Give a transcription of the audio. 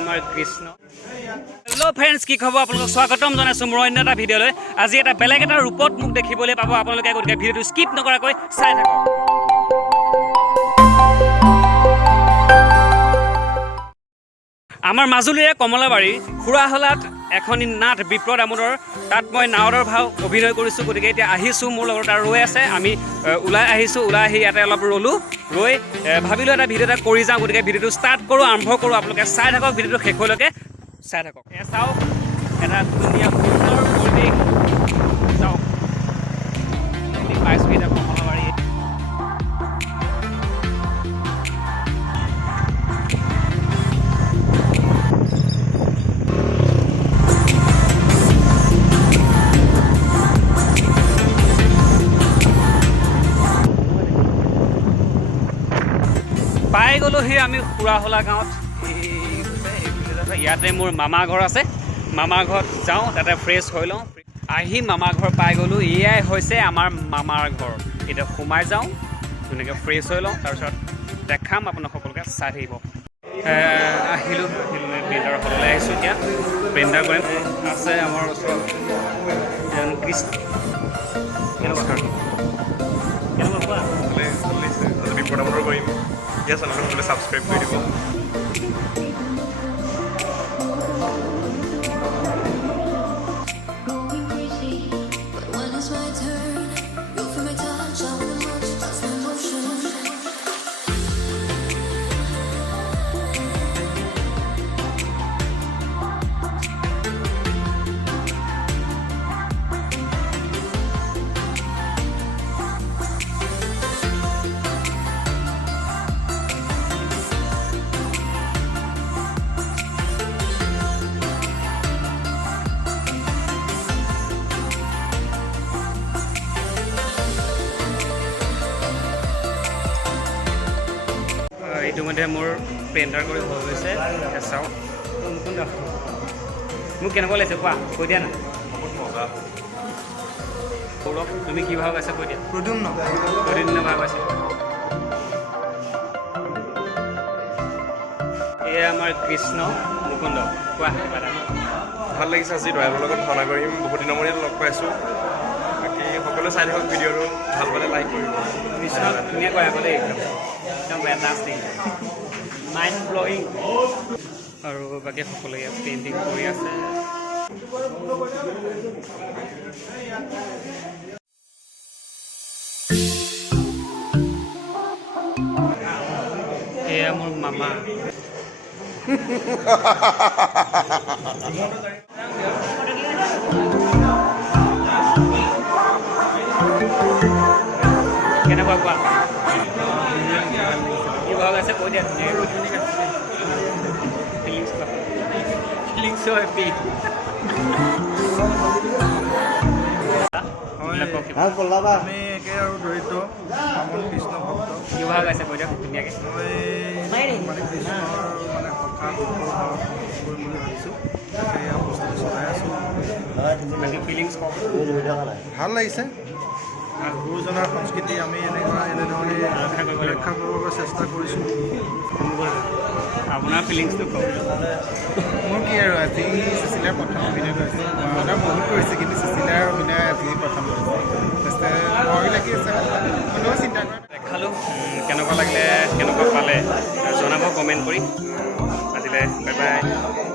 আমাৰ Krishna. Hello' friends, কি খবৰ? আপোনালোকক স্বাগতম জনাইছোঁ মোৰ অন্য এটা ভিডিঅ'লৈ। আজি এটা বেলেগ এটা ৰূপত মোক দেখিবলৈ পাব আপোনালোকে, গতিকে ভিডিঅ'টো স্কিপ নকৰাকৈ চাই থাকক। আমাৰ মাজুলীৰে কমলাবাৰী খুৰাহলাত এখনি নাট বিপ্ৰ দামোদৰ, তাত মই নাৱৰৰ ভাও অভিনয় কৰিছোঁ। গতিকে এতিয়া আহিছোঁ, মোৰ লগত এটা ৰৈ আছে, আমি ওলাই আহিছোঁ। ওলাই আহি ইয়াতে অলপ ৰ'লোঁ, ৰৈ ভাবিলোঁ এটা ভিডিঅ' এটা কৰি যাওঁ। গতিকে ভিডিঅ'টো ষ্টাৰ্ট কৰোঁ, আৰম্ভ কৰোঁ। আপোনালোকে চাই থাকক, ভিডিঅ'টো শেষলৈকে চাই থাকক। এয়া চাওক, এটা ধুনীয়া সুন্দৰ পৰিৱেশ। চাওক পাইছোঁ এতিয়া কমলাবাৰী। পাই গ'লোহি আমি খুৰাহলা গাঁৱত। ইয়াতে মোৰ মামা ঘৰ আছে, মামা ঘৰত যাওঁ, তাতে ফ্ৰেছ হৈ লওঁ। আহি মামা ঘৰ পাই গ'লোঁ। এয়াই হৈছে আমাৰ মামাৰ ঘৰ। এতিয়া সোমাই যাওঁ, ধুনীয়াকৈ ফ্ৰেছ হৈ লওঁ, তাৰপিছত দেখাম আপোনাক সকলোকে, চাই থাকিব। আহিলোঁ প্ৰিণ্টাৰ হললৈ আহিছোঁ। এতিয়া প্ৰিণ্টাৰ কৰিম। আছে আমাৰ ওচৰত কৃষ্ণ। নমস্কাৰ। কেনেকুৱা বিপ্ৰ দামোদৰ কৰিম। ইয়া চেনেলখন বোলে ছাবস্ক্ৰাইব কৰি দিব। ইতিমধ্যে মোৰ প্ৰিণ্টাৰ কৰি হৈ গৈছে। চাওক মোক কেনেকুৱা লাগিছে, কোৱা, কৈ দিয়া না। বহুত মজা। সৌৰভ, তুমি কি ভাও পাইছা কৈ দিয়া। প্ৰদ্যুম্ন ভাও পাইছে। এয়া আমাৰ কৃষ্ণ মুকুন্দ, কোৱা। ভাল লাগিছে আজি দয়ালৰ লগত ভাওনা কৰিম। বহুত দিনৰ মূৰত লগ পাইছোঁ। বাকী সকলোৱে চাই থাকক ভিডিঅ'টো, ভাল পালে লাইক কৰিব। কৃষ্ণ ধুনীয়া কৰে আকৌ দেই, একদম ফেণ্টাষ্টিক, মাইণ্ড ব্লয়িং। আৰু বাকী সকলোৱে পেইণ্টিং কৰি আছে। এয়া মোৰ মামা। কেনেকুৱা কোৱা, কি ভাগ আছে কৈ দিয়া। Feelings happy. আমি একে আৰু দৰিদ্ৰ বামুণ কৃষ্ণ ভক্ত। কি ভাগ আছে কৈ দিয়ক ধুনীয়াকৈ। মই মানে কৃষ্ণৰ মানে সখা কৰিম বুলি ভাবিছোঁ। সেয়া প্ৰস্তুতি চলাই আছোঁ। বাকী ফিলিংছ কওক। ভাল লাগিছে। গুৰুজনাৰ সংস্কৃতি আমি এনেধৰণে ৰক্ষা কৰিবৰ চেষ্টা কৰিছোঁ। আপোনাৰ ফিলিংছটো কওক। মোৰ কি আৰু আজি চিচিলিয়াৰ প্ৰথম অভিনয় কৰিছে। মই বহুত কৰিছে, কিন্তু চিচিলিয়াৰ অভিনয় আজি প্ৰথম কৰিছে। ভয় লাগি আছে, কোনেও চিন্তা কৰা। দেখালোঁ কেনেকুৱা লাগিলে, কেনেকুৱা পালে জনাব কমেণ্ট কৰি। আজিলৈ বাই বাই।